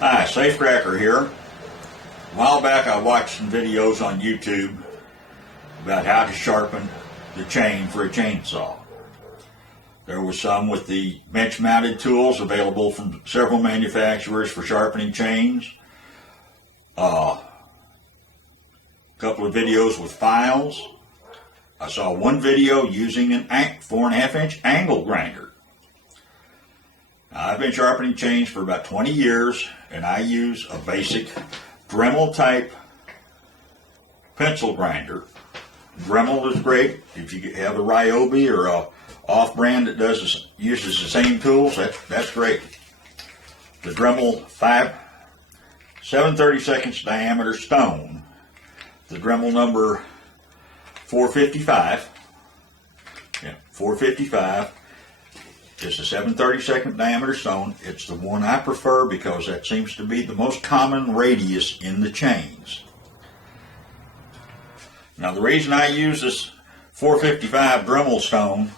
Hi, Safecracker here. A while back I watched some videos on YouTube about how to sharpen the chain for a chainsaw. There was some with the bench-mounted tools available from several manufacturers for sharpening chains. A couple of videos with files. I saw one video using an 4.5-inch angle grinder. Now, I've been sharpening chains for about 20 years, and I use a basic Dremmel type pencil grinder. Dremmel is great if you have a Ryobi or a off-brand that uses the same tools. That's great. The Dremmel 7/32 diameter stone, the Dremmel number 455. Yeah, 455. It's a 7/32 diameter stone. It's the one I prefer because that seems to be the most common radius in the chains. Now, the reason I use this 455 Dremel stone,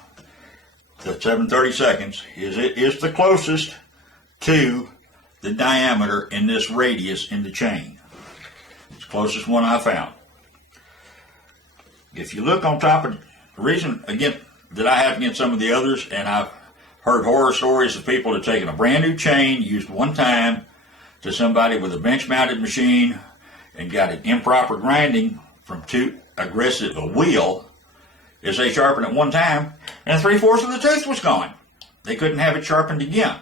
the 7/32, is it is the closest to the diameter in this radius in the chain. It's the closest one I found. If you look on top of the reason, again, that I have against some of the others, and I've heard horror stories of people that have taken a brand new chain, used one time, to somebody with a bench-mounted machine, and got an improper grinding from too aggressive a wheel, as they sharpened it one time, and 3/4 of the tooth was gone. They couldn't have it sharpened again.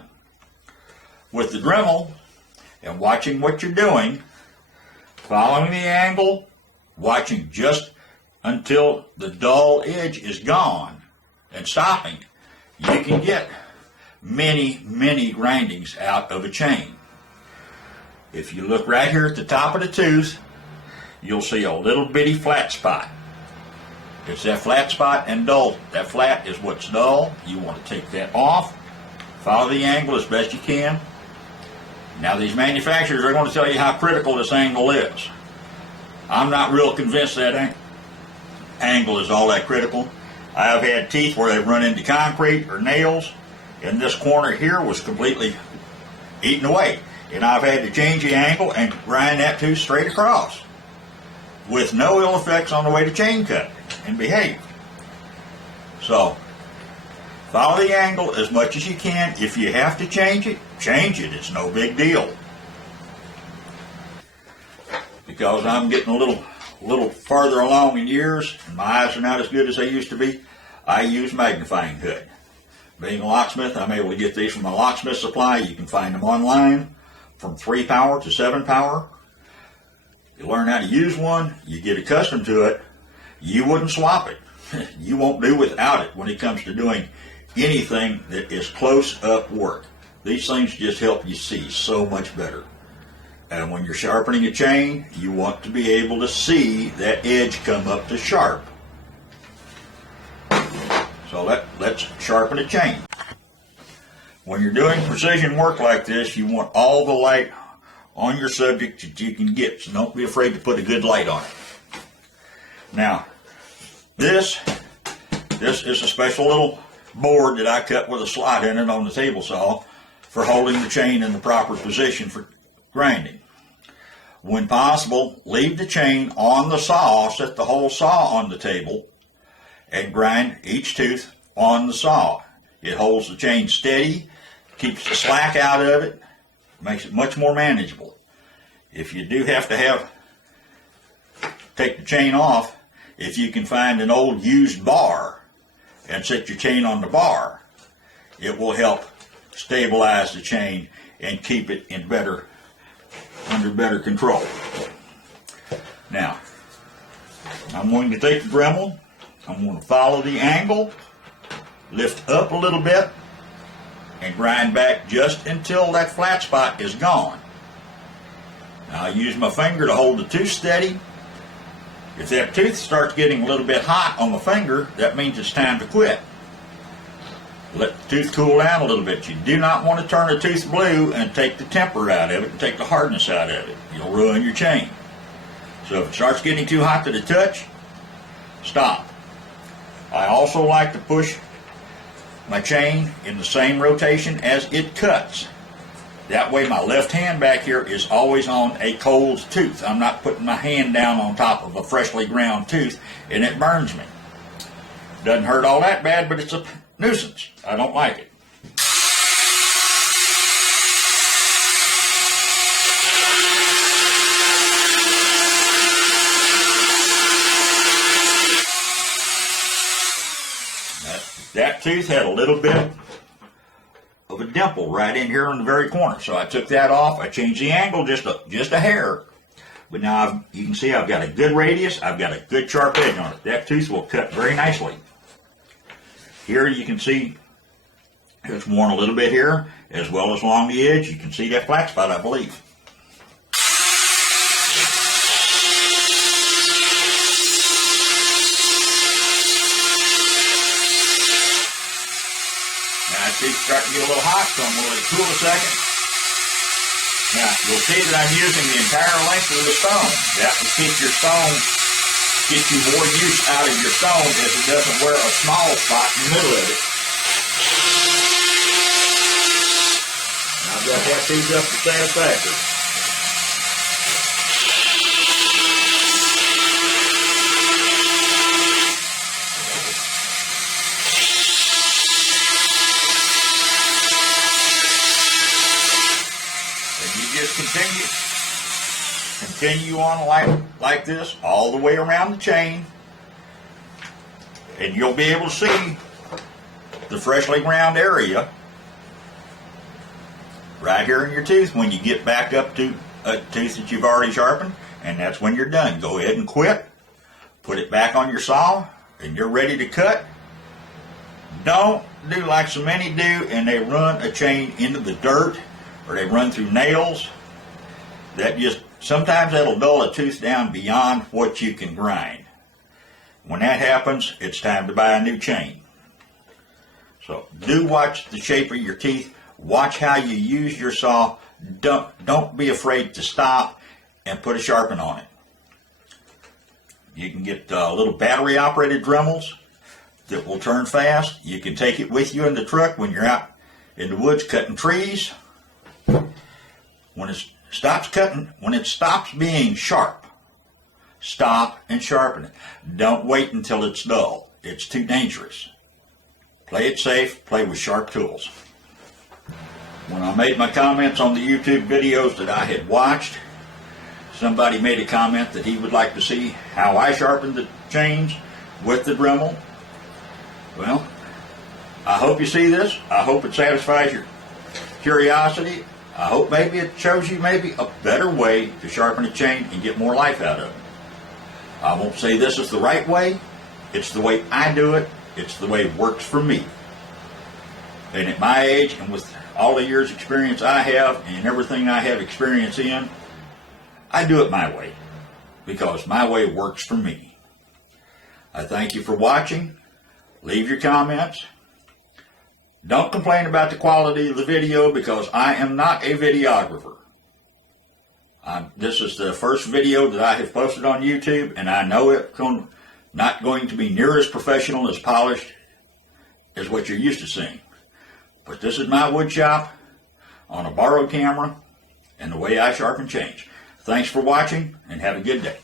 With the Dremel, and watching what you're doing, following the angle, watching just until the dull edge is gone, and stopping, you can get many, many grindings out of a chain. If you look right here at the top of the tooth, you'll see a little bitty flat spot. It's that flat spot and dull. That flat is what's dull. You want to take that off. Follow the angle as best you can. Now, these manufacturers are going to tell you how critical this angle is. I'm not real convinced that angle is all that critical. I've had teeth where they've run into concrete or nails, and this corner here was completely eaten away. And I've had to change the angle and grind that tooth straight across with no ill effects on the way the chain cut and behave. So, follow the angle as much as you can. If you have to change it, change it. It's no big deal. Because I'm getting a little farther along in years, and my eyes are not as good as they used to be, I use magnifying hood. Being a locksmith, I'm able to get these from my locksmith supply. You can find them online from 3 power to 7 power. You learn how to use one, you get accustomed to it, you wouldn't swap it. You won't do without it when it comes to doing anything that is close-up work. These things just help you see so much better. And when you're sharpening a chain, you want to be able to see that edge come up to sharp. So let's sharpen a chain. When you're doing precision work like this, you want all the light on your subject that you can get, so don't be afraid to put a good light on it. Now, this is a special little board that I cut with a slot in it on the table saw for holding the chain in the proper position for grinding. When possible, leave the chain on the saw, set the whole saw on the table, and grind each tooth on the saw. It holds the chain steady, keeps the slack out of it, makes it much more manageable. If you do have to take the chain off, if you can find an old used bar and set your chain on the bar, it will help stabilize the chain and keep it under better control. Now, I'm going to take the Dremel, I'm going to follow the angle, lift up a little bit, and grind back just until that flat spot is gone. Now, I use my finger to hold the tooth steady. If that tooth starts getting a little bit hot on the finger, that means it's time to quit. Let the tooth cool down a little bit. You do not want to turn a tooth blue and take the temper out of it and take the hardness out of it. You'll ruin your chain. So if it starts getting too hot to the touch, stop. I also like to push my chain in the same rotation as it cuts. That way my left hand back here is always on a cold tooth. I'm not putting my hand down on top of a freshly ground tooth and it burns me. Doesn't hurt all that bad, but it's a nuisance. I don't like it. That tooth had a little bit of a dimple right in here in the very corner. So I took that off. I changed the angle just a hair. But now you can see I've got a good radius. I've got a good sharp edge on it. That tooth will cut very nicely. Here you can see it's worn a little bit here, as well as along the edge. You can see that flat spot, I believe. It's starting to get a little hot, so I'm going to let it cool a second. Now, you'll see that I'm using the entire length of the stone. That will keep your stone, get you more use out of your stone as it doesn't wear a small spot in the middle of it. Now, I've got that piece up to satisfaction. Just continue on like this all the way around the chain, and you'll be able to see the freshly ground area right here in your tooth when you get back up to a tooth that you've already sharpened, and that's when you're done. Go ahead and quit, put it back on your saw, and you're ready to cut. Don't do like so many do, and they run a chain into the dirt, or they run through nails. That just, sometimes that'll dull a tooth down beyond what you can grind. When that happens, it's time to buy a new chain. So do watch the shape of your teeth. Watch how you use your saw. Don't be afraid to stop and put a Sharpen on it. You can get little battery operated Dremmels that will turn fast. You can take it with you in the truck when you're out in the woods cutting trees. When it stops being sharp, stop and sharpen it. Don't wait until it's dull. It's too dangerous. Play it safe. Play with sharp tools. When I made my comments on the YouTube videos that I had watched, somebody made a comment that he would like to see how I sharpened the chains with the Dremel. Well, I hope you see this. I hope it satisfies your curiosity. I hope maybe it shows you maybe a better way to sharpen a chain and get more life out of it. I won't say this is the right way. It's the way I do it. It's the way it works for me. And at my age, and with all the years experience I have and everything I have experience in, I do it my way because my way works for me. I thank you for watching. Leave your comments. Don't complain about the quality of the video because I am not a videographer. This is the first video that I have posted on YouTube, and I know it's not going to be near as professional, as polished as what you're used to seeing. But this is my wood shop on a borrowed camera and the way I sharpen chains. Thanks for watching, and have a good day.